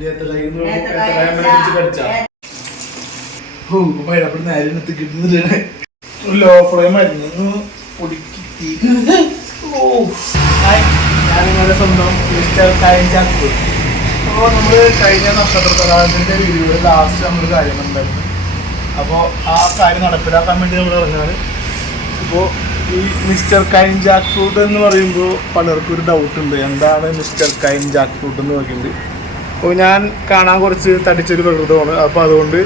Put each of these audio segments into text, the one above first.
Law flame ആയിരുന്നു ഞാനിങ്ങനെ സ്വന്തം മിസ്റ്റർ കായഞ്ചാക്ക്. അപ്പോൾ നമ്മൾ കഴിഞ്ഞ നക്ഷത്ര തടാകത്തിൻ്റെ വീഡിയോയിൽ ലാസ്റ്റ് നമ്മൾ കാര്യങ്ങളുണ്ടായിരുന്നു. അപ്പോൾ ആ കാര്യം നടപ്പിലാക്കാൻ വേണ്ടി നമ്മൾ ഇറങ്ങാറ്. ഇപ്പോൾ ഈ മിസ്റ്റർ കൈൻ ജാക്ക് ഫ്രൂട്ട് എന്ന് പറയുമ്പോൾ പലർക്കും ഒരു ഡൗട്ടുണ്ട്, എന്താണ് മിസ്റ്റർ കൈൻ ജാക്ക് ഫ്രൂട്ട് എന്ന് നോക്കിയിട്ട്. അപ്പോൾ ഞാൻ കാണാൻ കുറച്ച് തടിച്ചൊരു പ്രകൃതമാണ്. അപ്പോൾ അതുകൊണ്ട്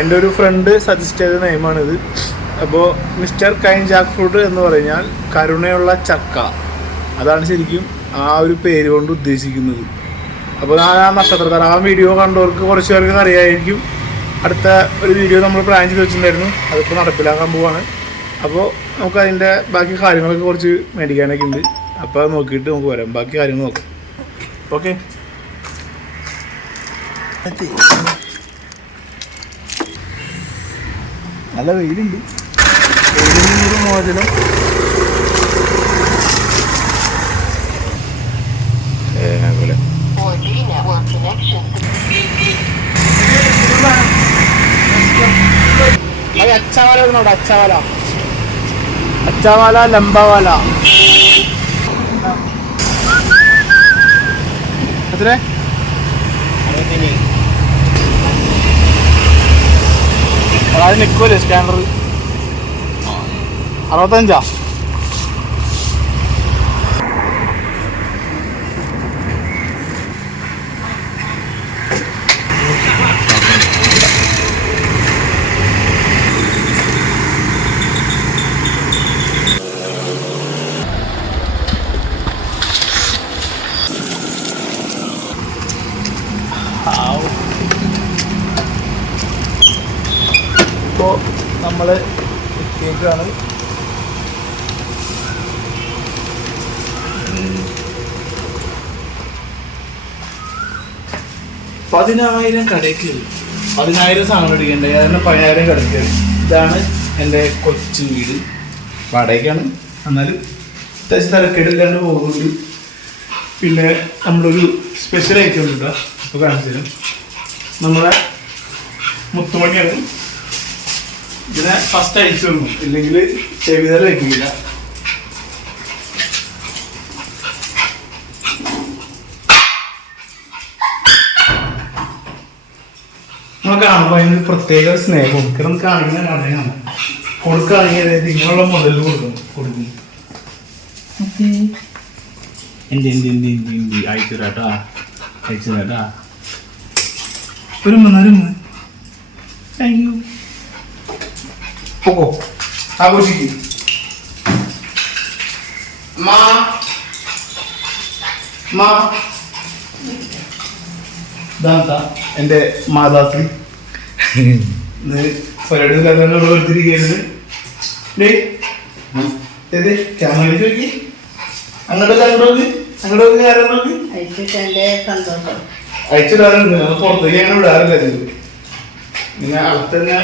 എൻ്റെ ഒരു ഫ്രണ്ട് സജസ്റ്റ് ചെയ്ത നെയിമാണിത്. അപ്പോൾ മിസ്റ്റർ കൈൻ ജാക്ക് ഫ്രൂട്ട് എന്ന് പറഞ്ഞാൽ കരുണയുള്ള ചക്ക, അതാണ് ശരിക്കും ആ ഒരു പേര് കൊണ്ട് ഉദ്ദേശിക്കുന്നത്. അപ്പോൾ ആ നക്ഷത്രത്തിൽ ആ വീഡിയോ കണ്ടവർക്ക് കുറച്ച് പേർക്ക് അറിയാമായിരിക്കും. അടുത്ത ഒരു വീഡിയോ നമ്മൾ പ്ലാൻ ചെയ്ത് വെച്ചിട്ടുണ്ടായിരുന്നു, അതിപ്പോൾ നടപ്പിലാക്കാൻ പോവാണ്. അപ്പോൾ നമുക്ക് അതിൻ്റെ ബാക്കി കാര്യങ്ങളൊക്കെ കുറച്ച് മേടിക്കാനൊക്കെ ഉണ്ട്. അപ്പോൾ അത് നോക്കിയിട്ട് നമുക്ക് വരാം, ബാക്കി കാര്യങ്ങൾ നോക്കാം. ഓക്കെ, നല്ല വെയിലുണ്ട്, വെയിലിൻ്റെ മോചനം. അച്ചാവാല വരുന്നുണ്ട്, അച്ചാവാല, അച്ചാവാല, ലംബവാല. എത്ര? അത് നിൽക്കൂല്ലേ സ്കാനർ? 65. ഇപ്പോൾ നമ്മൾ എത്തിയേക്കാണ്. $10,000 കടയ്ക്ക് 10,000 സാധനം മേടിക്കണ്ടേ, കാരണം 10,000 കടയ്ക്കാണ്. ഇതാണ് എൻ്റെ കൊച്ചു വീട്, വാടകയ്ക്കാണ്. എന്നാലും അത്യാവശ്യം തിരക്കേടില്ലാണ്ട് പോകുന്നുണ്ട്. പിന്നെ നമ്മളൊരു സ്പെഷ്യൽ ഐറ്റം ഉണ്ട് കേട്ടോ, അപ്പോൾ കാണിച്ചു തരാം. നമ്മളെ മുത്തുമണിയാണ്. ഇതിനെ ഫസ്റ്റ് അയച്ചു തന്നു, ഇല്ലെങ്കിൽ ചെവിതല വയ്ക്കില്ല. നമ്മൾ കാണുമ്പോൾ അതിന് പ്രത്യേക സ്നേഹം കൊടുക്കണം. കാണിക്കുന്ന കടയാണ് കൊടുക്കുകയാണെങ്കിൽ അതായത് ഇങ്ങനെയുള്ള മുതൽ കൊടുക്കും. അയച്ചു തരാട്ടാ, അയച്ചു തരാട്ടാ. ഒരു താങ്ക് യു. പോകോ ആഘോഷിക്കും. ഇതാ എൻ്റെ മാതാശ്രീ പരിപാടി എടുത്തിരിക്കുന്നത്. ക്യാമറ നോക്കി അങ്ങോട്ട് കാര്യം നോക്കി അയച്ചിടാറുണ്ട്. പുറത്തേക്ക് അങ്ങനെ വിടാറില്ല. പിന്നെ അടുത്തന്നെ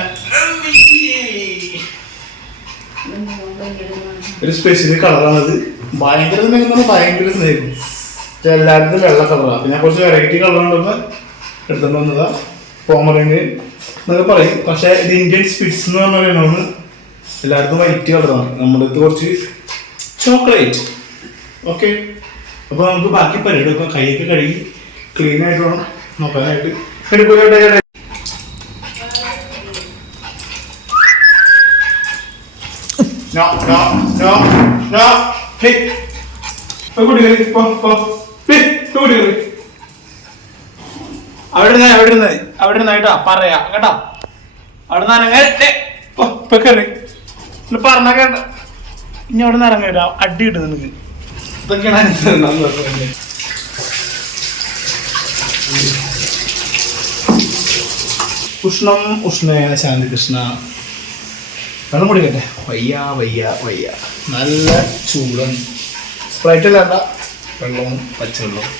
ഒരു സ്പെഷ്യൽ കളറാണത്. ഭയങ്കര സ്നേഹം, ഭയങ്കര സ്നേഹം. എല്ലായിടത്തും വെള്ള കളറാണ്. പിന്നെ കുറച്ച് വെറൈറ്റി കളറുണ്ടപ്പോൾ എടുത്തോണ്ട് വന്നതാ. പോമറേനിയൻ എന്നൊക്കെ പറയും, പക്ഷെ ഇത് ഇന്ത്യൻ സ്പിറ്റ്സ് എന്ന് പറഞ്ഞ പറയുന്നത് എല്ലായിടത്തും വൈറ്റ് കളറാണ്. നമ്മുടെ അടുത്ത് കുറച്ച് ചോക്ലേറ്റ്. ഓക്കെ, അപ്പോൾ നമുക്ക് ബാക്കി പരിപാടി വെക്കാം. കൈയൊക്കെ കഴുകി ക്ലീൻ ആയിട്ട് വേണം നോക്കാനായിട്ട്. എടുക്കൂല No. Hey. അവിടെ നിന്നായിട്ടാ പറയാ കേട്ടാ. അവിടെ നിന്ന് പറഞ്ഞ കേട്ട. ഇനി അവിടെ നിന്ന് ഇറങ്ങിട്ടാ അടി കിട്ടും നിനക്ക്. ഇതൊക്കെയാണ് ഉഷ്ണം ഉഷ്ണേന ശാന്തി കൃഷ്ണ. വെള്ളം കുടിക്കട്ടെ. വയ്യ നല്ല ചൂടൻ സ്പ്രൈറ്റ് അല്ലാണ്ട വെള്ളവും പച്ചവെള്ളവും.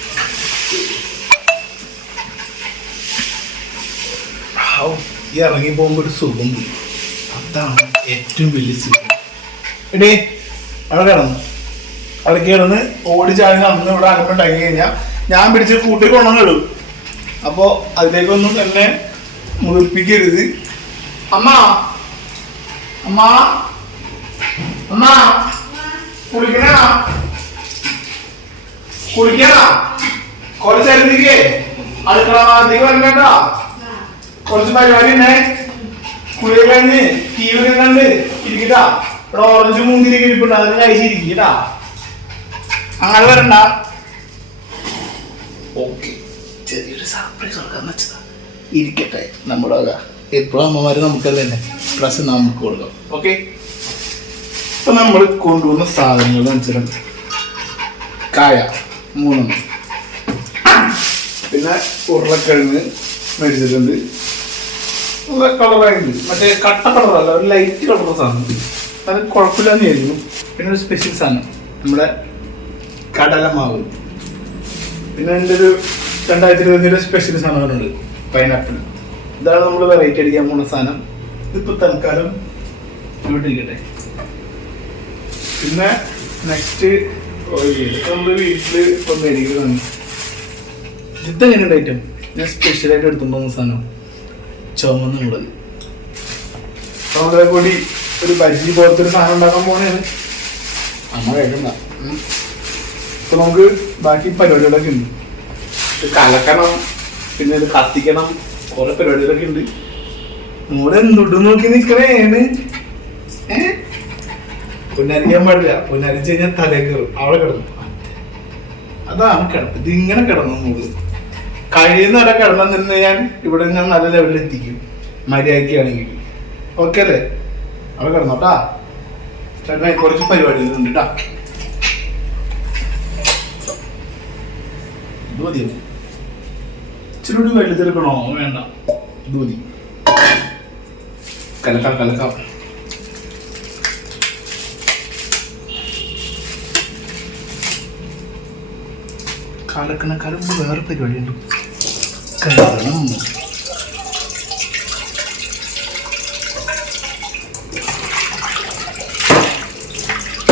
ഈ ഇറങ്ങി പോകുമ്പോൾ ഒരു സുഖം, അതാണ് ഏറ്റവും വലിയ സുഖം. എടേ അവിടെ കിടന്ന് ഓടിച്ചാടി നടന്ന് ഇവിടെ അനുഭവം ഉണ്ടാക്കി കഴിഞ്ഞാൽ ഞാൻ പിടിച്ച് കൂട്ടി കൊണ്ടുവന്നിടും. അപ്പോ അതിലേക്കൊന്നും തന്നെ മുതിർപ്പിക്കരുത്. അമ്മ അമ്മ അമ്മ കുളിക്കണ കുറച്ചരികെ അടുക്കളത്തേക്ക് വരണ്ട. കുറച്ച് പരിപാടി തന്നെ. കുളിയെ കഴിഞ്ഞ് ടി വി ഒക്കെ കണ്ട് ഇരിക്കട്ടാ. ഇവിടെ ഓറഞ്ച് മുന്തിരി ഇരിപ്പുണ്ട്, അതൊക്കെ കഴിച്ചിരിക്കട്ടാ. അങ്ങനെ വരണ്ട. ഓക്കെ, ചെറിയൊരു സർപ്രൈസ് കൊടുക്കാന്ന് വെച്ചതാ. ഇരിക്കട്ടെ, നമ്മുടെ വക. എപ്പോഴും അമ്മമാര് നമുക്കല്ല തന്നെ ഡ്രസ് നമുക്ക് കൊടുക്കാം. ഓക്കെ, ഇപ്പൊ നമ്മൾ കൊണ്ടുവന്ന സാധനങ്ങൾ വെച്ചിട്ടുണ്ട്. കായ 3, പിന്നെ ഉരുളക്കിഴങ്ങ് മേടിച്ചിട്ടുണ്ട്. കളറായിട്ടുണ്ട്, മറ്റേ കട്ട കളറല്ല, ഒരു ലൈറ്റ് കളർ സാധനം. അത് കുഴപ്പമില്ലാന്ന് വിചാരിക്കുന്നു. പിന്നെ ഒരു സ്പെഷ്യൽ സാധനം നമ്മുടെ കടലമാവ്. പിന്നെ എൻ്റെ ഒരു 2020 സ്പെഷ്യൽ സാധനങ്ങളുണ്ട്, പൈനാപ്പിൾ. ഇതാണ് നമ്മൾ വെറൈറ്റി അടിക്കാൻ പോകുന്ന സാധനം. ഇതിപ്പോൾ തൽക്കാലം ഇവിടെ ഇരിക്കട്ടെ. പിന്നെ നെക്സ്റ്റ് നമ്മുടെ വീട്ടില് ഇപ്പം മേടിക്കുന്നതാണ്. ഇതെങ്ങനെയുണ്ട് ഐറ്റം? ഞാൻ സ്പെഷ്യലായിട്ട് എടുത്തുകൊണ്ടുവന്ന സാധനം ചുമന്ന മുളക്. നമ്മളെ കൂടി ഒരു ബജ്ജി പോലത്തെ ഒരു സാധനം ഉണ്ടാക്കാൻ പോകണേണ്. അമ്മ കഴിക്കണ്ട. ഇപ്പൊ നമുക്ക് ബാക്കി പരിപാടികളൊക്കെ ഉണ്ട്. ഇത് കലക്കണം, പിന്നെ ഇത് കത്തിക്കണം, കുറെ പരിപാടികളൊക്കെ ഉണ്ട്. മൂടെ എന്തുട്ട് നോക്കി നിക്കണേണ്. പൊന്നരിക്കാൻ പാടില്ല. പൊന്നരിച്ച് കഴിഞ്ഞാൽ തലേ കയറും. അവിടെ കിടന്നു. അതാണ് കിടപ്പ്. ഇത് ഇങ്ങനെ കിടന്നു. മൂട് കഴിയുന്നവരെ കിടന്നു നിന്ന് ഞാൻ ഇവിടെ ഞാൻ നല്ല ലെവലിൽ എത്തിക്കും, മര്യാദയ്ക്കാണെങ്കിൽ. ഓക്കെ അല്ലേ? അവിടെ കിടന്നോട്ടാ. ചേട്ടൻ കുറച്ച് പരിപാടികളുണ്ട് കേട്ടാ. ഇത് മതിയോ? ഇച്ചിരി കൂടി വലുതെടുക്കണോ? വേണ്ട, ഇത് മതി. കലക്കാം കലക്കാം. കലക്കണക്കാരും വേറെ പരിപാടിയുണ്ട്. കലക്കണം.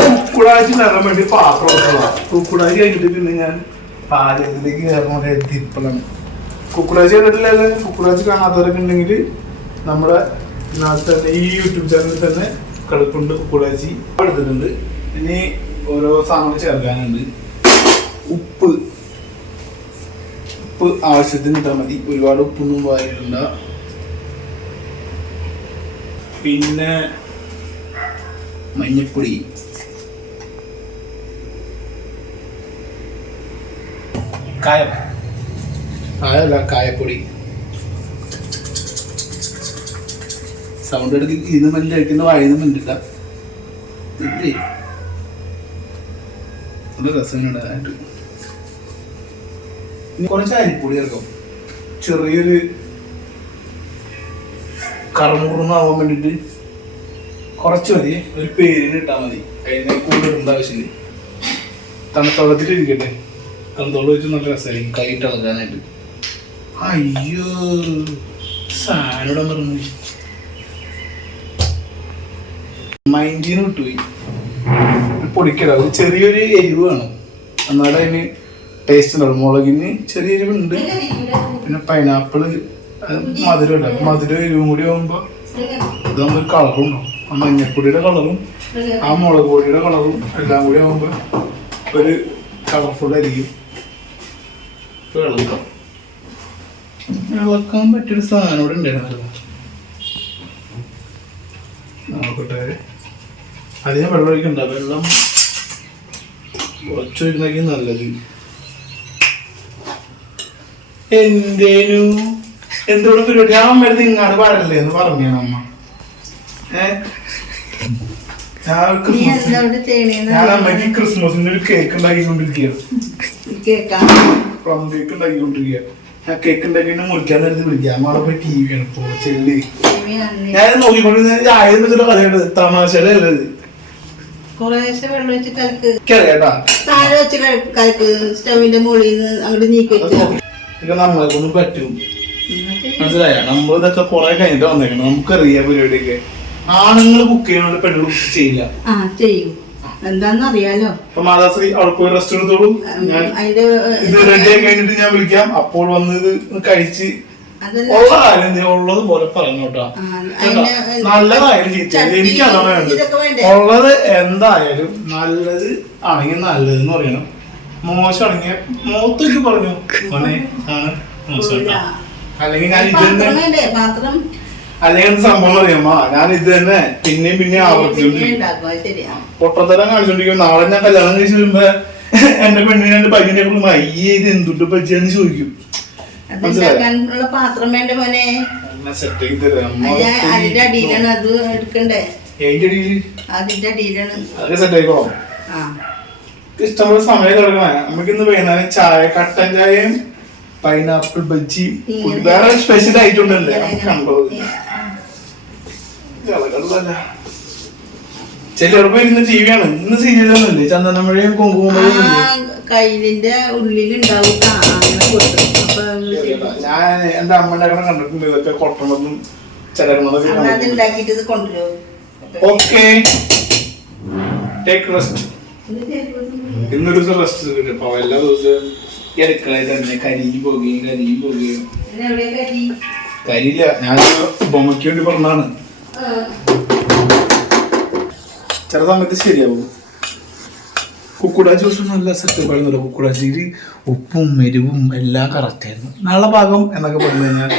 കുക്കുടാച്ചി നിറയാൻ വേണ്ടി പാത്രം വെച്ചതാണ്. കുക്കുടാച്ചി കഴിഞ്ഞിട്ട് പിന്നെ ഞാൻ പാചകത്തിലേക്ക് കയറുന്ന എത്തിയപ്പോഴാണ്. കുക്കുടാച്ചി കണ്ടിട്ടില്ലല്ലേ? കുക്കുടാച്ചി കാണാത്തവരൊക്കെ ഉണ്ടെങ്കിൽ നമ്മുടെ ഇതിനകത്ത് തന്നെ ഈ യൂട്യൂബ് ചാനലിൽ തന്നെ കളിക്കൊണ്ട് കുക്കുടാച്ചി എടുത്തിട്ടുണ്ട്. ഇനി ഓരോ സാധനങ്ങൾ ചേർക്കാനുണ്ട്. ഉപ്പ് ആവശ്യത്തിന് ഇട്ടാൽ മതി, ഒരുപാട് ഉപ്പൊന്നും വായിട്ടുണ്ട്. പിന്നെ മഞ്ഞപ്പൊടി, കായപ്പൊടി. സൗണ്ട് എടുക്കി ഇതിന് മല്ലി കഴിക്കുന്ന വായുന്ന മല്ലില്ല. നല്ല രസമുണ്ടായിട്ട്. ഇനി കുറച്ച് അരിപ്പൊടി ചേർക്കും. ചെറിയൊരു കറുമുറുന്നാവാൻ വേണ്ടിട്ട് കുറച്ച് മതി. ഒരു പേരിന് ഇട്ടാൽ മതി. അതിനെ കൂടുതൽ ഇടേണ്ട ആവശ്യമില്ല. തണുത്തവളത്തിൽ ഇരിക്കട്ടെ. തണുത്തോളം വെച്ച് നല്ല രസമായിരിക്കും കൈയിട്ട് ഇളകാനായിട്ട്. അയ്യോ, സാധനം പറഞ്ഞു മൈൻഡിന് വിട്ടുപോയി. പൊടിക്കട ചെറിയൊരു എരിവ് വേണം, എന്നാലും അതിന് ടേസ്റ്റ് ഉണ്ടാവും. മുളകിന് ചെറിയ എരിവുണ്ട്. പിന്നെ പൈനാപ്പിള് മധുരം ഉണ്ടാവും. മധുരം എരിവും കൂടി ആകുമ്പോൾ ഇതാകുമ്പോൾ ഒരു കളറും ഉണ്ടാവും. ആ മഞ്ഞപ്പൊടിയുടെ കളറും ആ മുളക് പൊടിയുടെ കളറും എല്ലാം കൂടി ആകുമ്പോൾ ഒരു കളർഫുൾ ആയിരിക്കും. ഇളക്കാൻ പറ്റിയൊരു സാധനം കൂടെ ഉണ്ടായിരുന്നല്ലോ. നോക്കട്ടെ, അതിന് വെള്ളം ഒഴിക്കണ്ട. വെള്ളം കുറച്ച് ഒഴിക്കുന്നതായിരിക്കും നല്ലത്. എന്തോട് പരിപാടി? ഞാൻ അമ്മയുടെ ഇങ്ങാട് പാടല്ലേ എന്ന് പറഞ്ഞു അമ്മ. ഞാൻ അമ്മയ്ക്ക് ക്രിസ്മസിന്റെ ഒരു കേക്ക് ഉണ്ടാക്കിക്കൊണ്ടിരിക്കുകയാണ്. പ്ലം കേക്ക് ഉണ്ടാക്കിക്കൊണ്ടിരിക്കുക. ഞാൻ കേക്ക് ഉണ്ടാക്കി മുറിക്കാൻ നേരത്തെ വിളിക്കാം. അമ്മ അവിടെ പോയി TV ആണ് ഇപ്പോ ചെല്ലി. ഞാൻ നോക്കിക്കൊണ്ടിരുന്ന ആയത് വെച്ചിട്ട് പറയുന്നത് തമാശയുടെ അല്ലത്. നമ്മളെ കൊണ്ട് പറ്റും, മനസ്സിലായ? നമ്മളിതൊക്കെ കൊറേ കഴിഞ്ഞിട്ട് വന്നേക്കണം. നമുക്കറിയാം പരിപാടിയൊക്കെ. ആണുങ്ങൾ കുക്ക് ചെയ്യണ പെണ്ണുങ്ങൾ കുക്ക് ചെയ്യില്ല. എന്താന്നറിയാലോ. അപ്പൊ മാതാശ്രീ അവിടെ പോയി റെസ്റ്റ് എടുത്തോളൂ. ഞാൻ ഇത് റെഡി ആയി കഴിഞ്ഞിട്ട് ഞാൻ വിളിക്കാം. അപ്പോൾ വന്ന് ഇത് കഴിച്ച് ഉള്ള കാര്യം ഉള്ളത് പോലെ പറഞ്ഞോട്ടാ. നല്ലതായാലും ചീത്തയായാലും എനിക്കതാ വേണ്ടത്. ഉള്ളത് എന്തായാലും നല്ലത് ആണെങ്കിൽ നല്ലത് എന്ന് പറയണം. മോശമാണെങ്കിൽ മോത്തേക്ക് പറഞ്ഞു ആണ് മോശം. അല്ലെങ്കിൽ ഞാൻ ഇത് തന്നെ അല്ലെങ്കിൽ എന്ത് സംഭവം അറിയാമോ, ഞാൻ ഇത് തന്നെ പിന്നെയും ആവർത്തിച്ചോണ്ടിരിക്കും. പൊട്ടത്തരം കാണിച്ചോണ്ടിരിക്കും. നാളെ ഞാൻ കല്യാണം കഴിച്ച് വരുമ്പോ എന്റെ പെണ്ണിനെ എന്റെ പയ്യനെ കുറിച്ച് അയ്യേ ഇത് എന്തുട്ട് പറ്റിയെന്ന് ചോദിക്കും. പാത്രം വേണ്ട മോനെ. അതിന്റെ അടിയിലാണ് അത് എടുക്കണ്ടേ. അതിന്റെ അടിയിലാണ് അതൊക്കെ സെറ്റ് ആയിക്കോളാം. ഇഷ്ടംപോലെ സമയം കിടക്കണേ. നമുക്ക് ഇന്ന് വൈകുന്നേരം ചായ, കട്ടൻ ചായയും പൈനാപ്പിൾ ബജ്ജി, വേറെ സ്പെഷ്യൽ ആയിട്ട് ഉണ്ടല്ലേ കണ്ടത്. ചിലപ്പോ ഇന്ന് ടി വി ആണ്. ഇന്ന് സീരിയലൊന്നുമില്ലേ? ചന്ദനമഴയും കുങ്കുമയും കയ്യിലിന്റെ ഉള്ളിലുണ്ടാവും. ഞാൻ എന്റെ അമ്മയുടെ കണ്ടിട്ടുണ്ട് ഇതൊക്കെ കൊട്ടണതും ചിലക്കുന്നതൊക്കെ. Okay, take rest. ഇന്നൊരു ദിവസം റെസ്റ്റ് അപ്പൊ എല്ലാ ദിവസവും ഈ അടുക്കളയിൽ തന്നെ കരിയും പോകുകയും കരിയില്ല. ഞാൻ ബൊമ്മയ്ക്ക് വേണ്ടി പറഞ്ഞതാണ്. ചില സമയത്ത് ശരിയാവും. കുക്കുടാച്ചി പക്ഷെ നല്ല സെറ്റപ്പ് ആയിരുന്നല്ലോ. കുക്കുടാച്ചിയിൽ ഉപ്പും എരിവും എല്ലാം കറക്റ്റ് ആയിരുന്നു. നാളെ പാകം എന്നൊക്കെ പറഞ്ഞു കഴിഞ്ഞാൽ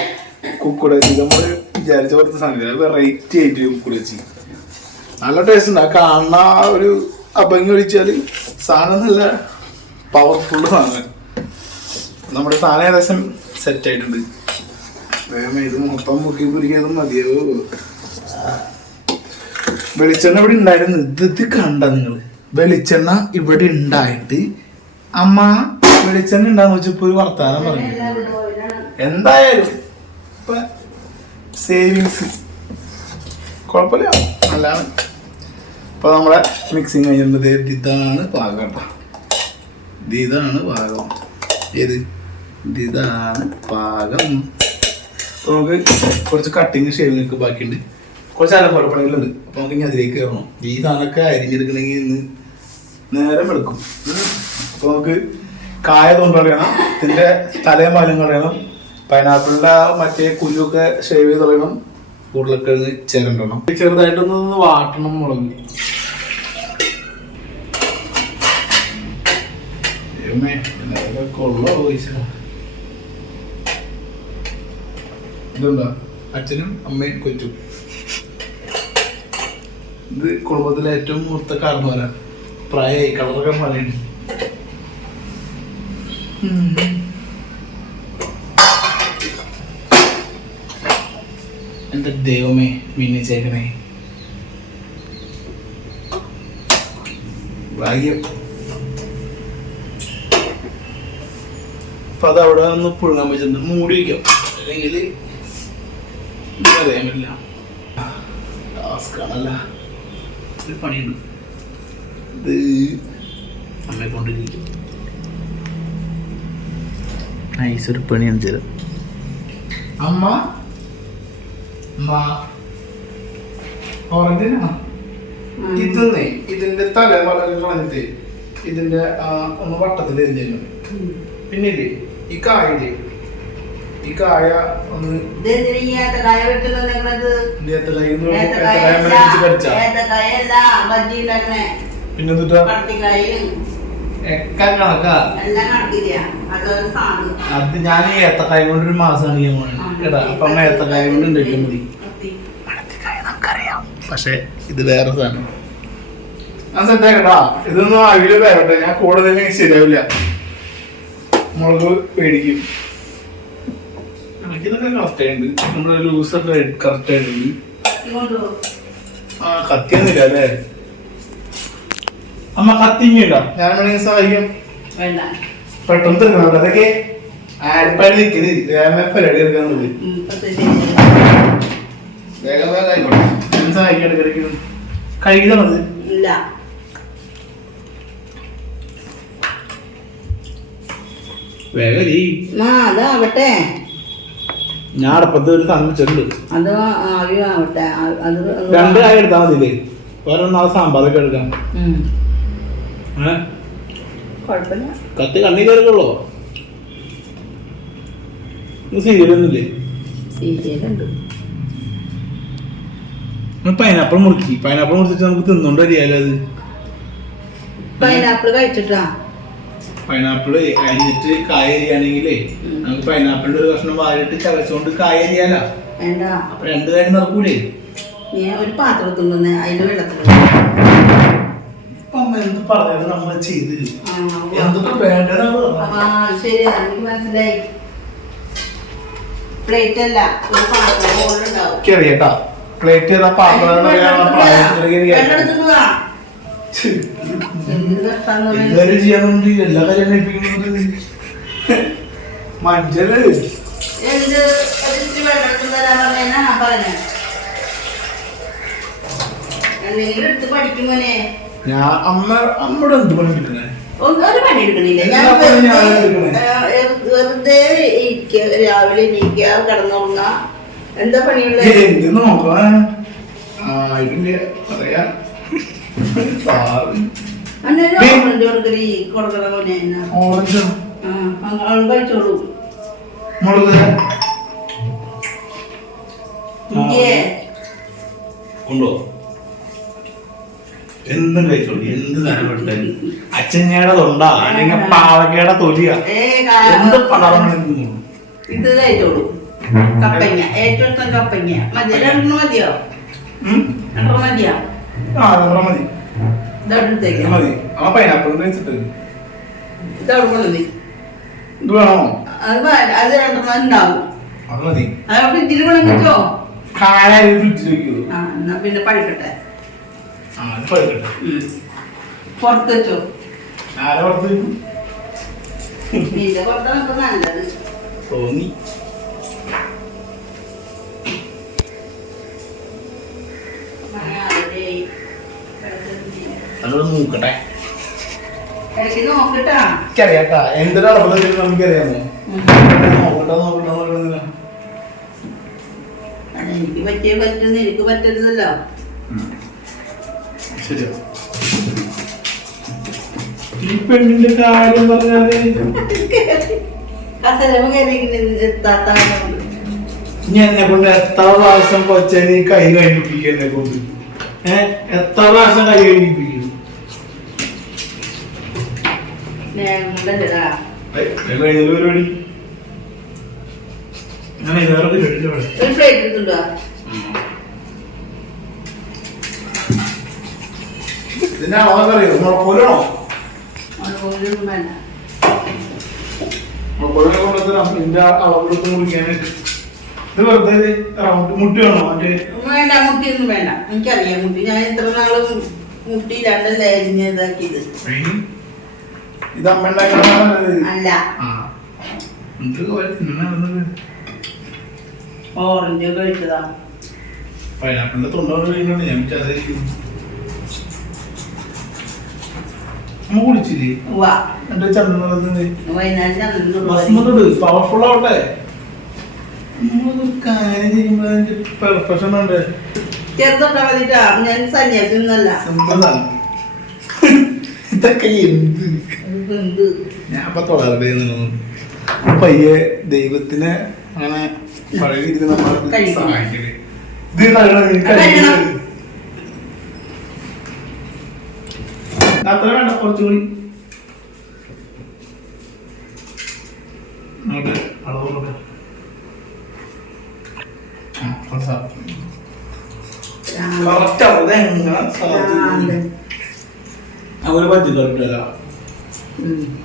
കുക്കുടാച്ചി നമ്മൾ വിചാരിച്ച പോലത്തെ സാധനം വെറൈറ്റി ആയിട്ട് കുക്കുടാച്ചി നല്ല ടേസ്റ്റ് ഉണ്ട്. ആ കാണുന്ന ഒരു അഭംഗി ഒഴിച്ചാൽ സാധനം നല്ല പവർഫുൾ സാധനം. നമ്മുടെ സാധനം ഏകദേശം സെറ്റ് ആയിട്ടുണ്ട്. വേഗം ഇത് മൊത്തം മുക്കി പിടിക്കാതും മതിയാവോ. വെളിച്ചെണ്ണ ഇവിടെ ഉണ്ടായിരുന്നു. ഇത് കണ്ട നിങ്ങൾ, വെളിച്ചെണ്ണ ഇവിടെ ഉണ്ടായിട്ട് അമ്മ വെളിച്ചെണ്ണ ഉണ്ടാന്ന് വെച്ചപ്പോ ഒരു വർത്താനം പറഞ്ഞു. എന്തായാലും ഇപ്പൊ സേവിങ്സ് കുഴപ്പമില്ല, നല്ലതാണ്. ഇപ്പൊ നമ്മളെ മിക്സിങ് കഴിഞ്ഞിട്ടുണ്ട്. ഇതാണ് പാകം കേട്ടോ. ഇതാണ് പാകം. ഏത് ഇതാണ് പാകം. നമുക്ക് കുറച്ച് കട്ടിങ് ഷേവിങ്ങൊക്കെ ബാക്കിയുണ്ട്. കുറച്ച് അലപ്പുറപ്പണികളുണ്ട്. അപ്പൊ നമുക്ക് ഇനി അതിലേക്ക് കയറണം. ഈ സാധനമൊക്കെ അരിഞ്ഞെടുക്കണമെങ്കിൽ ഇന്ന് നേരം എടുക്കും. അപ്പൊ നമുക്ക് കായ തൊണ്ടറിയണം, ഇതിന്റെ തലയും പാലും കളയണം, പൈനാപ്പിളിന്റെ മറ്റേ കുരുവൊക്കെ ഷേവ് ചെയ്ത് കളയണം, ഉരുളക്കിഴങ്ങ് ചിരണ്ടണം, ചെറുതായിട്ടൊന്ന് വാട്ടണം മുളക്. കൊള്ളോ പൈസ. ഇതെന്താ അച്ഛനും അമ്മയും കൊച്ചും. ഇത് കുടുംബത്തിലെ ഏറ്റവും മൂത്ത കാരണവരാണ്. പ്രായമായി കളറൊക്കെ മാറിയുണ്ട്. എന്റെ ദൈവമേ മിന്നിച്ചേക്കണേ. ഭാഗ്യം. അപ്പൊ അതവിടെ ഒന്ന് പുഴുങ്ങാൻ പറ്റുന്നുണ്ട്. മൂടി വയ്ക്കാം, അല്ലെങ്കിൽ അറിയാൻ പറ്റില്ല. ടാസ്ക് ആണല്ല, ഒരു പണിയുണ്ട്. ഇത് അമ്മയെ കൊണ്ടിരിക്കും. നൈസൊരു പണിയാണ് ചെയ്തത്. അമ്മ ഓറഞ്ചിനാ ഇതെന്നേ ഇതിന്റെ തല വളരെ കളഞ്ഞിട്ട് ഇതിന്റെ ഒന്ന് വട്ടത്തിൽ എരിഞ്ഞു. പിന്നെ ഇല്ലേ ഈ കായില്ലേ, ഈ കായ ഒന്ന് പിന്നെന്താ അത് ഞാൻ ഏത്തക്കായ കൊണ്ടൊരു മാസം അടിക്കാൻ പോകണം കേട്ടാ. അപ്പൊ അമ്മ ഏത്തക്കായ കൊണ്ട് ഉണ്ടാക്കിയാൽ മതി. നമുക്കറിയാം, പക്ഷെ ഇത് വേറെ സാധനം. ഞാൻ സെറ്റാ കേട്ടാ. ഇതൊന്നും അവില് വേറട്ടെ. ഞാൻ കൂടുതൽ ശരിയാവില്ല, മുളക് പേടിക്കും. ഇതൊക്കെ കറക്റ്റ് ആയിട്ടുണ്ട്. നമ്മുടെ ലൂസൊക്കെ കറക്റ്റ് ആയിട്ടുണ്ട്. ആ കത്തിയൊന്നുമില്ല അല്ലേ അമ്മ? കത്തിങ്ങുണ്ടോ? ഞാൻ വേണമെങ്കിൽ സഹായിക്കാം. പെട്ടെന്ന് തീർക്കണം. അതൊക്കെ ആൽപ്പാടി നിൽക്കരുത്. പരിപാടി എടുക്കാന്നുള്ളത് വേഗം വേഗം ആയിക്കോട്ടെ. ഞാൻ സഹായിക്കാം. ഇടയ്ക്കിടയ്ക്ക് കഴിക്കണത് വേഗം അതാവട്ടെ. ഞാൻ അടപ്പത്ത് ഒരു സാധനം വെച്ചിട്ടുണ്ട്. അത് ആവട്ടെ. രണ്ട് കായ എടുത്താൽ മതിയില്ലേ? വേറെ നാളെ സാമ്പാറൊക്കെ എടുക്കാം. കുഴപ്പമില്ല. കത്തി കണ്ണി കയറുള്ളോ? സീരിയലൊന്നുമില്ലേ? സീരിയലുണ്ട്. പൈനാപ്പിൾ മുറിച്ചിട്ട് നമുക്ക് തിന്നോണ്ട് അറിയാലോ. അത് പൈനാപ്പിൾ കഴിച്ചിട്ടാ? പൈനാപ്പിള് അരിഞ്ഞിട്ട് കായ അരിയാണെങ്കിലേ നമുക്ക് പൈനാപ്പിളിന്റെ ഒരു കഷ്ണം വാരിട്ട് ചവച്ചുകൊണ്ട് കായ അരിയാലോ. വേണ്ട. അപ്പൊ രണ്ട് കാര്യം നടക്കൂലേ? ഞാൻ ഒരു പാത്രത്തിൽ നിന്ന് അതിന്റെ വെള്ളത്തിൽ എന്ത് പറഞ്ഞത് നമ്മൾ ചെയ്ത് എന്തൊക്കെ വേണ്ടതാണ്. ശരി, എനിക്ക് മനസ്സിലായി. പ്ലേറ്റ് അല്ല, ഒരു പാത്രം ഉണ്ടാവും. കേട്ടാ പ്ലേറ്റ് ചെയ്ത പാത്രം ചെയ്യാനുണ്ട്. എല്ലാ കാര്യം കഴിപ്പിക്കുന്നത് മഞ്ചള് എടുത്ത് പഠിക്കുമോനെ. ഞാൻ അമ്മയുടെ എന്ത് പണി എടുക്കണേ? ഒരു പണി എടുക്കണില്ല. ഞാൻ വെറുതെ ഇരിക്കുക, രാവിലെ എണീക്കുക, കിടന്നുറങ്ങ. എന്താ പണിയുള്ള? എന്ത് നോക്കാം പറയാ. ഓറഞ്ച് കൊടുക്കണി കൊടുക്കണ പോലെ ഓറഞ്ച് അവള് കഴിച്ചോളൂ. മുളക് കൊണ്ടോ എന്തും കഴിച്ചോളൂ. എന്ത് സാധനം അച്ഛനയുടെ തൊണ്ടാ അല്ലെങ്കിൽ പാവക്കയുടെ തൊലിയാ എന്ത് പടമാണ്. ഇത് കഴിച്ചോളൂ. കപ്പങ്ങ ഏറ്റവും ഇഷ്ടം കപ്പങ്ങ. മതി, രണ്ടെണ്ണം മതിയോ? രണ്ടെണ്ണം മതിയോ? മതി മതി. ആ പൈനാപ്പിൾ വെച്ചിട്ട് ഇതവിടെ കൊണ്ടുപോയി. ഇത് വേണോ? അത് രണ്ടെണ്ണം ഉണ്ടാവും. അത് മതി. അത് ഫ്രിഡ്ജിൽ കൊണ്ടു വെച്ചോ? കാലായി ഫ്രിഡ്ജിൽ വെക്കൂ. എന്നാ പിന്നെ പഴുക്കട്ടെ. പഴുക്കട്ടെ. പുറത്ത് വെച്ചോ? ആരെ പുറത്ത് വെക്കും? നിന്റെ പുറത്താണ് ഇപ്പൊ നല്ലത് തോന്നി. നോക്കട്ടെ. ഇടയ്ക്ക് നോക്കട്ടാ. എനിക്കറിയാട്ടാ എന്തൊരു അളവ് നമുക്കറിയാമോ? നോക്കട്ടെ. എനിക്ക് പറ്റിയ പറ്റുന്ന എനിക്ക് പറ്റരുതല്ലോ. ശരിയാ. ഈ പെണ്ണിന്റെ കാര്യം പറഞ്ഞാല് ഞാൻ എന്നെ കൊണ്ട് എത്ര പ്രാവശ്യം കൊച്ചനെ കൈ കഴിപ്പിക്കും. എന്നെ കൊണ്ട് എത്ര പ്രാവശ്യം കൈ കഴിപ്പിക്കും. പരിപാടി ഞാൻ വേറെ ഇതിന്റെ അളവറിയോ? മുളക്കോലാണോ? മുളക്കോലിനെ കൊണ്ടുവരാം. ഇതിന്റെ അളവെടുത്ത് മുറിക്കാനായിട്ട്. ഇത് വെറുതെ റൗണ്ട് മുട്ടി വേണോ? മറ്റേ വേണ്ട, മുട്ടിയൊന്നും വേണ്ട. എനിക്കറിയാം മുട്ടി. ഞാൻ എത്ര നാളും മുട്ടിയില്ലാണ്ടല്ലേ ഇതാക്കിയത്. ഇത് അമ്മ ഉണ്ടാക്കണ അല്ല. ഓറഞ്ച് കഴിച്ചതാ. പൈനാപ്പിളിന്റെ തൊണ്ടോട് കഴിഞ്ഞോണ്ട് ഞാൻ അമ്മ കുടിച്ചില്ലേ? എന്റെ ചന്ദ്രനോട് പവർഫുൾ ആവട്ടെ. കാര്യം ചെയ്യുമ്പോ പെർഫെക്ഷൻ ഉണ്ട്. ചെറുതൊക്കെ മതിട്ടാ. ഞാൻ സന്യാസിന്നല്ല. ഇതൊക്കെ എന്ത് ഞാൻ ഇപ്പൊ തുടരട്ടെ. പയ്യെ ദൈവത്തിന് അങ്ങനെ പഴയ രീതിയിൽ നമ്മൾ സഹായിക്കല്. അത്ര വേണ്ട, കുറച്ചുകൂടി അളവ് അവര് പറ്റില്ല.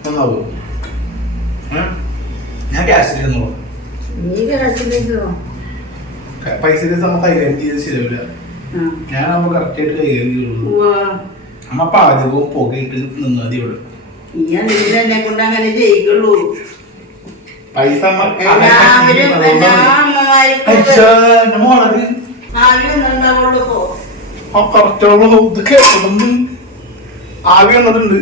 നന്നാവോ? ഞാൻ ക്യാഷിൽ പൈസ നമുക്ക് കൈകാര്യം ചെയ്ത് ശരിയാവില്ല. ഞാൻ നമ്മ കറക്റ്റ് ആയിട്ട് കൈകാര്യം ചെയ്യുള്ളൂ. അമ്മ പാചകവും പുകയിട്ട് നിന്നാതി ഇവിടെ. എന്നെ കൊണ്ട് അങ്ങനെ ചെയ്യിക്കുള്ളൂ. പൈസ ആവി വന്നിട്ടുണ്ട്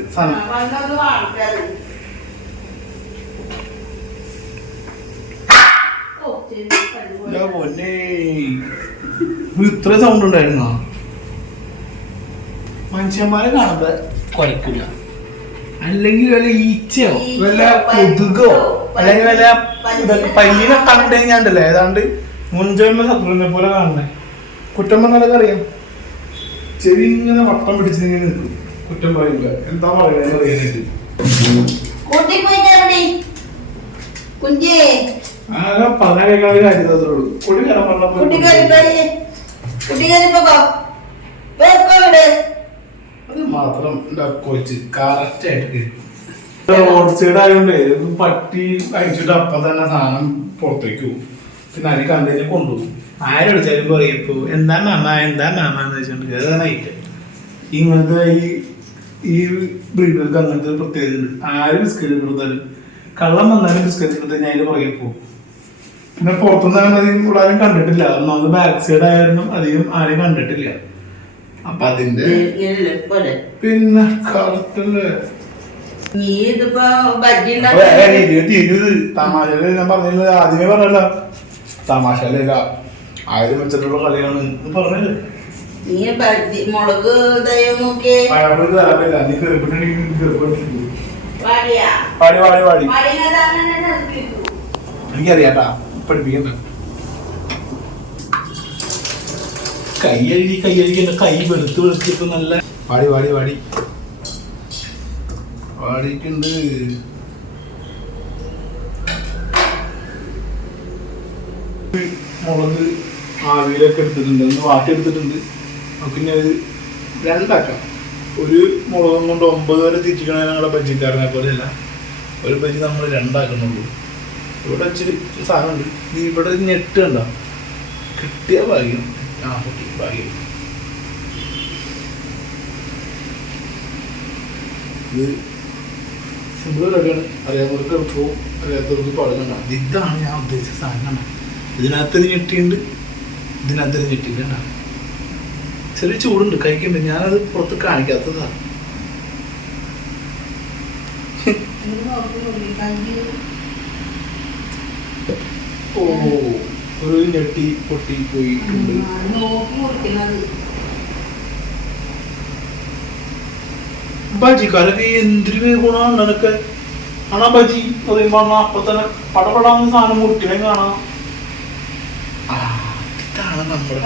ഇത്ര സൗണ്ട് ഉണ്ടായിരുന്നോ? മനുഷ്യന്മാരെ കാണുമ്പോ കുഴക്കില്ല. അല്ലെങ്കിൽ വല്ല ഈച്ചയോ വല്ല കൊതുകോ അല്ലെങ്കിൽ വല്ല പയ്യനെ കണ്ടു കഴിഞ്ഞാണ്ടല്ലേ ഏതാണ്ട് മുൻജന്മ ശത്രുവിനെ പോലെ കാണണേ. കുറ്റം പറഞ്ഞാലൊക്കെ അറിയാം. ചെവി ഇങ്ങനെ വട്ടം പിടിച്ചിങ്ങനെ നിൽക്കും. കുറ്റം പറയില്ല, എന്താ പറയുന്നത് അറിയാനായിട്ട്. അങ്ങനെ പറഞ്ഞ കേൾക്കാതെ കാര്യത്തുള്ളൂ. കുട്ടി കയറാൻ മാത്രം കൊച്ച് കറക്റ്റ് ആയിട്ട് കേൾക്കും. റോഡ് സൈഡ് ആയതുകൊണ്ടേ പട്ടി കഴിച്ചിട്ട് അപ്പൊ തന്നെ സാധനം പുറത്തേക്ക് പോകും. പിന്നെ അതിന് കണ്ടതിനെ കൊണ്ടുപോകും. ആരും വിളിച്ചാലും പറയും ഇപ്പൊ എന്താ മാമ എന്ന് വെച്ചിട്ടുണ്ട്. ഏതാനായിട്ട് ഇങ്ങനത്തെ ഈ ബ്രീഡർക്ക് അങ്ങനത്തെ പ്രത്യേകത ഉണ്ട്. ആരും ബിസ്ക്കറ്റ് കൊടുത്താലും കള്ളം വന്നാലും ബിസ്ക്കറ്റ് കൊടുത്താൽ ഞാൻ അതിന്റെ പുറകെ പോകും. പിന്നെ പുറത്തുനിന്ന് അങ്ങനെ അധികം ഇവിടെ ആരും കണ്ടിട്ടില്ല. ഒന്നാമത് ബാക്ക് സൈഡ് ആയാലും അധികം ആരും കണ്ടിട്ടില്ല. അപ്പൊ അതിന്റെ പിന്നെ കറക്റ്റല്ലേ തമാശ ഞാൻ പറഞ്ഞില്ല, ആദ്യമേ പറഞ്ഞല്ല. തമാശല്ല, ആയിരം വെച്ചിട്ടുള്ള കളിയാണ് പറഞ്ഞത്. എനിക്കറിയാട്ടാ, പഠിപ്പിക്കണ്ട. കൈയഴിക്കണ്ട, കൈ വെളുത്തിട്ട് നല്ല വാടിയിട്ടുണ്ട്. മുളക് ആവിയിലൊക്കെ എടുത്തിട്ടുണ്ട്, ഒന്ന് വാട്ടിയെടുത്തിട്ടുണ്ട്. പിന്നെ അത് രണ്ടാക്കാം. ഒരു മുളകും കൊണ്ട് 9 വരെ തിരിക്കണ ഞങ്ങളുടെ ബജ്ജിക്കാരനെ പോലെയല്ല. ഒരു ബജ്ജി നമ്മൾ രണ്ടാക്കുന്നുള്ളൂ. ഇവിടെ ഇച്ചിരി സാധനമുണ്ട്. ഇവിടെ ഞെട്ട് കണ്ടോ, കിട്ടിയ ഭാഗ്യം. ഭാഗ്യം. ഇത് സിമ്പിൾ റെഡിയാണ്. അറിയാവുന്നവർക്ക് എളുപ്പവും അറിയാത്തവർക്ക് പാടുന്നുണ്ട. ഇതാണ് ഞാൻ ഉദ്ദേശിച്ച സാധനം. ഇതിനകത്തൊരു ഞെട്ടിയുണ്ട്, ഇതിനകത്തൊരു ഞെട്ടിയില്ല. ചെറിയ ചൂടുണ്ട്, കഴിക്കണ്ട്. ഞാനത് പുറത്ത് കാണിക്കാത്തതാണ്. ഓ, ഒരു ഞെട്ടി പൊട്ടി പോയിട്ടുണ്ട്. ബജിക്കാരൊക്കെ എന്തൊരു ഗുണമാണ് അതൊക്കെ. ആണാ ബജി പറയുമ്പോ അപ്പൊ തന്നെ പടപടാന്ന് സാധനം മുറിക്കണേ കാണാം. ഇതാണ് നമ്മുടെ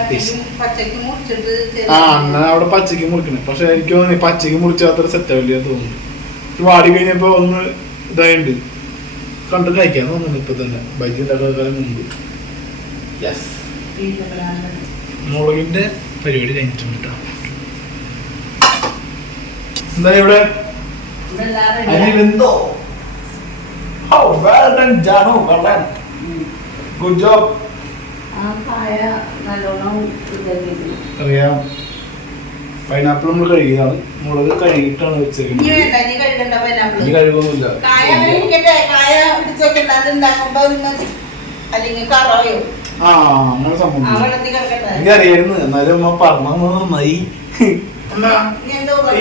അണ്ണ അവിടെ പച്ചക്ക് മുറിക്കണേ. പക്ഷെ എനിക്ക് തോന്നി പച്ചക്ക് മുറിച്ചാൽ അത്ര സെറ്റാവില്ല തോന്നുന്നു. വാടി കഴിഞ്ഞപ്പോ ഒന്ന് ഇതായിണ്ട് കണ്ടു കഴിക്കാൻ തോന്നുന്നു. ഇപ്പൊ തന്നെ ബജി ഉണ്ടാക്കാൻ മുമ്പ്. യെസ്, മുളകിന്റെ പരിപാടി കഴിഞ്ഞിട്ടുണ്ട് കേട്ടോ. എന്താ ഇവിടെ അരിവെന്തോ? Good job. അറിയാം. പൈനാപ്പിൾ നമ്മൾ കഴുകിയതാണ്, മുളക് കഴുകിയിട്ടാണ് വെച്ചേക്കുന്നത്. ഇനി കഴുകൊന്നുമില്ല. ആ, അങ്ങനെ സംഭവം എനിക്കറിയായിരുന്നു. എന്നാലും അമ്മ പറഞ്ഞു നന്നായി.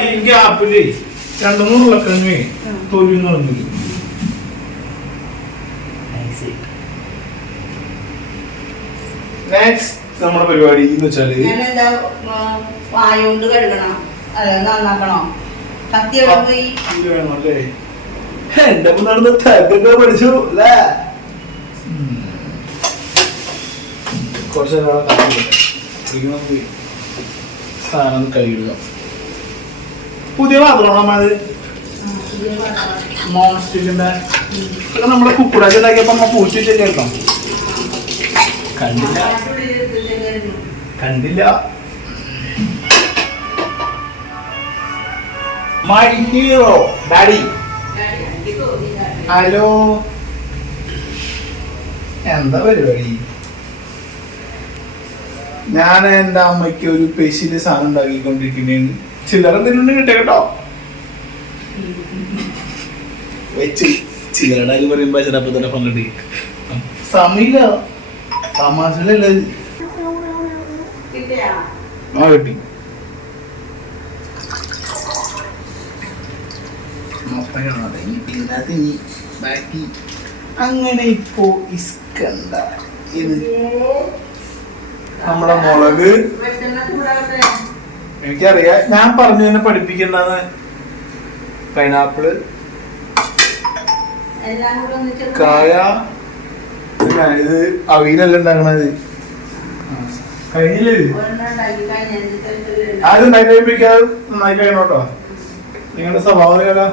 ഈ ഗ്യാപ്പില് 200 ഉരുളക്കിഴങ്ങ് തൊലി കളഞ്ഞു. നെക്സ്റ്റ് നമ്മുടെ പരിപാടി എന്ന് വെച്ചാല് വേണമല്ലേ. എന്റെ നടന്ന് തക്കൊക്കെ പഠിച്ചു അല്ലേ. കുറച്ച് സാധനം കഴുകിടുക. പുതിയ പാത്രമാണോ അത്? നോൺ സ്റ്റിക്കിന്റെ. നമ്മുടെ കുക്കുടാക്കി ഉണ്ടാക്കിയപ്പോ നമ്മ പൂച്ച വെച്ചേക്കാം. കണ്ടില്ല. My hero daddy. ഹലോ, എന്താ പരിപാടി? ഞാൻ എൻ്റെ അമ്മയ്ക്ക് ഒരു സ്പെഷ്യൽ സാധനം ഉണ്ടാക്കിക്കൊണ്ടിരിക്കുന്നതാണ്. ചില്ലറ എന്തെങ്കിലും കിട്ടിയ കേട്ടോ. വെച്ച് ചില്ലറ പറയുമ്പോ ചിലപ്പോ തന്നെ പങ്കെടുക്കും. സമയില്ല, തമാശയിലല്ല. ആ കിട്ടി. അങ്ങനെ ഇപ്പോ ഇസ്കണ്ട ഇത് നമ്മുടെ മുളക്. എനിക്കറിയാം, ഞാൻ പറഞ്ഞു തന്നെ പഠിപ്പിക്കണ്ടെന്ന്. പൈനാപ്പിള്, എല്ലാം കൂടെ ഒന്നിച്ച് കായ, പിന്നെ ഇത് അവിയലെല്ലാം ഉണ്ടാക്കണത് കഴിഞ്ഞില്ലേ? ഒരെണ്ണം ഉണ്ടാക്കി കഴിഞ്ഞ ആരും ഉണ്ടാക്കി കഴിപ്പിക്കാതെ നന്നായി കഴിയണോട്ടോ. നിങ്ങളുടെ സ്വഭാവം അറിയാലോ.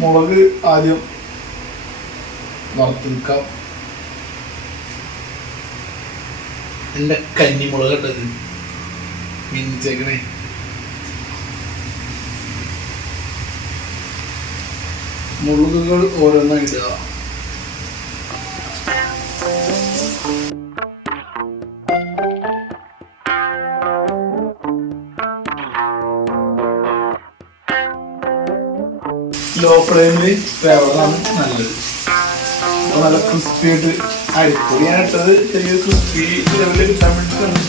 മുളക് ആദ്യം വറുത്തെടുക്കാം. എൻ്റെ കന്നിമുളക് ഇട്ടത് മിനിച്ചേക്കണേ. മുളകുകൾ ഓരോന്നായി ഇടുക. ലോ ഫ്ലെയിമിൽ വേവണതാണ് നല്ലത്. അപ്പോൾ നല്ല ക്രിസ്പി ആയിട്ട് അരിപ്പൊടി ഞാൻ ഇട്ടത് ചെറിയൊരു ക്രിസ്പി ലെവലിൽ കിട്ടാൻ വേണ്ടിയിട്ടാണ്.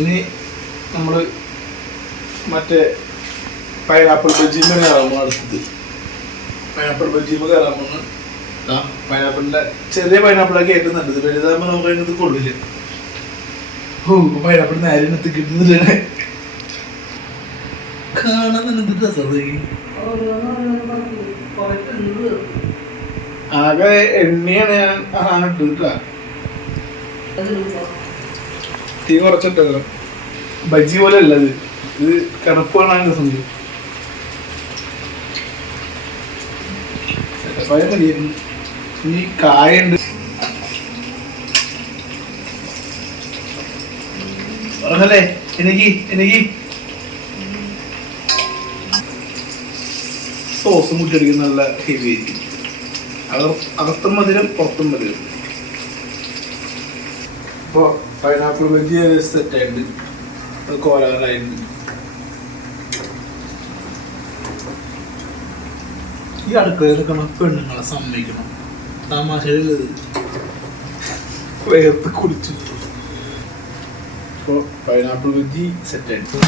ഇനി നമ്മൾ മറ്റേ പൈനാപ്പിൾ ബജിമ കയറാമോ? അടുത്തത് പൈനാപ്പിൾ ബജിമ കയറാമോ? പൈനാപ്പിളിൻ്റെ ചെറിയ പൈനാപ്പിളൊക്കെ ആയിട്ട് നല്ലത്. വലുതാകുമ്പോൾ നമുക്ക് അതിനകത്ത് കൊള്ളില്ല. പൈനാപ്പിൾ നേരെ ഇനത്ത് കിട്ടുന്നില്ല. കാണാൻ എന്ത് രസം. ആകെ എണ്ണയാണ് ഞാൻ ഇട്ടിട്ടാ. തീ കുറച്ചിട്ടല്ലോ. ബജ്ജി പോലെ അല്ല ഇത്. ഇത് കിടപ്പ് കാണാൻ രസമുണ്ട്. മതിയായിരുന്നു. ഇനി കായുണ്ട്. പറഞ്ഞല്ലേ എനിക്ക് സോസ് മുട്ടടിക്കുന്ന നല്ല ഹെവി ആയിരിക്കും. അകത്തും മധുരം പുറത്തും മധുരം. ഇപ്പോൾ പൈനാപ്പിൾ ബജ്ജി സെറ്റായിട്ട് കോരാനായിട്ട് ഈ അടുക്കളയിൽ നിൽക്കണം പെണ്ണുങ്ങളെ സമ്മതിക്കണം. തമാശയിലുള്ളത് വേർത്ത് കുടിച്ചു. ഇപ്പോൾ പൈനാപ്പിൾ ബജ്ജി സെറ്റായിട്ട്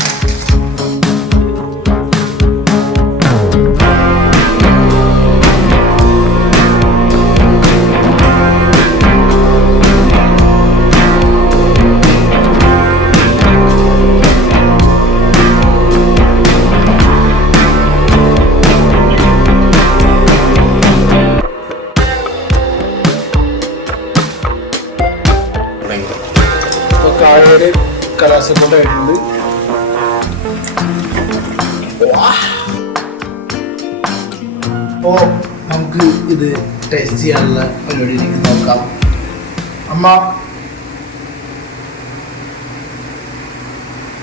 കായയുടെ കലാശക്കൊണ്ടായിട്ടുണ്ട്. അപ്പോൾ നമുക്ക് ഇത് ടേസ്റ്റ് ചെയ്യാനുള്ള പരിപാടിയിലേക്ക് നോക്കാം. അമ്മ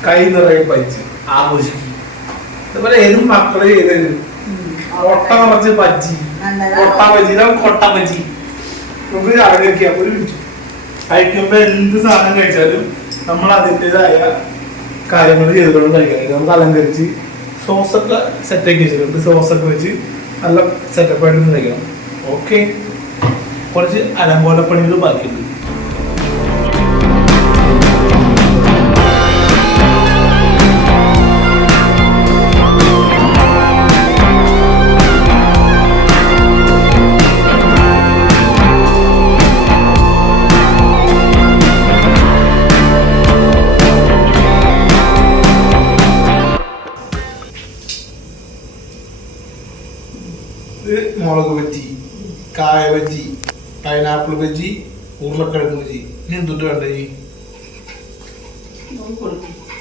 കൈ നിറയെ ബജ്ജി ആഘോഷിക്കും. അതുപോലെ ഏതും മക്കളെ ചെയ്തത് കൊട്ട നിറച്ച് ബജ്ജി, കൊട്ട ബജ്ജി, കൊട്ട ബജ്ജി നമുക്ക് ആഗ്രഹിക്കാം. ഒരു കഴിക്കുമ്പോൾ എന്ത് സാധനം കഴിച്ചാലും നമ്മൾ അതിൻ്റെതായ കാര്യങ്ങൾ ചെയ്തുകൊണ്ട് കഴിക്കണം. നമുക്ക് അലങ്കരിച്ച് സോസൊക്കെ സെറ്റാക്കി വെച്ചിട്ടുണ്ട്. സോസൊക്കെ വെച്ച് നല്ല സെറ്റപ്പായിട്ട് കഴിക്കണം. ഓക്കെ, കുറച്ച് അലങ്കോലപ്പണികൾ ബാക്കിയുണ്ട്. ഇത് മുളക് ബജ്ജി, കായ ബജ്ജി, പൈനാപ്പിൾ ബജ്ജി, ഉരുളക്കിഴങ്ങ് ബജ്ജി. ഇനി എന്തുട്ട് വേണ്ട? ഈ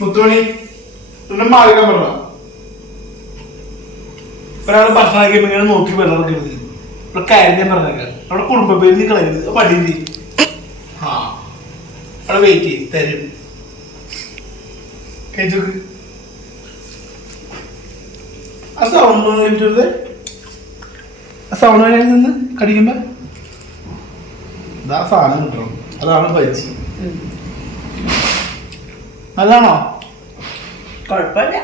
മുത്തുമണി പിന്നെ മാറിക്കാൻ പറഞ്ഞ ഒരാൾ ഭക്ഷണം കഴിക്കുമ്പോൾ ഇങ്ങനെ നോക്കി വെള്ളമെടുക്കരുത്. ഇവിടെ കാര്യം ഞാൻ പറഞ്ഞേക്കാം. അവിടെ കുടുംബ പേര് നീ കളയരുത്. പടിയില്ല. ആ അവിടെ വെയിറ്റ് ചെയ്ത് തരും. കഴിച്ചോക്ക്. ആ സൗണ്ട് കഴിച്ചത്, ആ സൗണ്ട് നിന്ന് കടിക്കുമ്പോ ഇതാ സാധനം കിട്ടണം. അതാണ് ബജ്ജി. നല്ലതാണോ? കുഴപ്പമില്ല.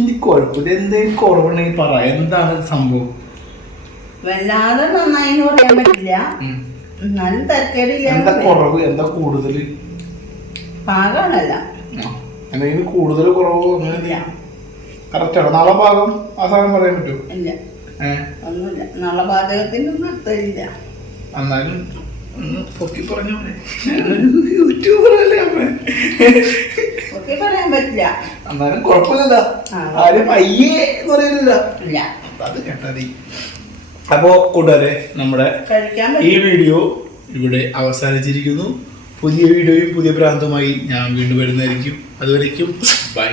ഇനി കുഴപ്പമില്ല. എന്തെങ്കിലും കുറവുണ്ടെങ്കിൽ പറ. എന്താണ് സംഭവം? വല്ലാതെ നന്നായി പറയാൻ പറ്റില്ല, എന്നാലും തരക്കേടില്ല. എന്താ കുറവ്, എന്താ കൂടുതൽ? പാകാണല്ല. എന്തെങ്കിലും കൂടുതൽ കുറവ് അങ്ങനെ കറക്റ്റാണ്. നാളെ പാകം ആ സാധനം പറയാൻ പറ്റുമോ? ഇല്ല, ഒന്നുമില്ല. നാളെ പാചകത്തിന്റെ ഒന്നും അർത്ഥമില്ല. എന്നാലും ഒന്ന് പൊക്കി പറഞ്ഞ യൂട്യൂബറല്ലേ അമ്മ? ഒക്കെ പറയാൻ പറ്റില്ല. എന്നാലും കുഴപ്പമില്ല. ആരും അയ്യേ എന്ന് പറയുന്നില്ല. ഇല്ല, അത് കേട്ടാ മതി. അപ്പോ കൂട്ടുകാരെ, നമ്മുടെ ഈ വീഡിയോ ഇവിടെ അവസാനിച്ചിരിക്കുന്നു. പുതിയ വീഡിയോയും പുതിയ പ്രാന്തമായി ഞാൻ വീണ്ടും വരുന്നതായിരിക്കും. അതുവരേക്കും ബൈ.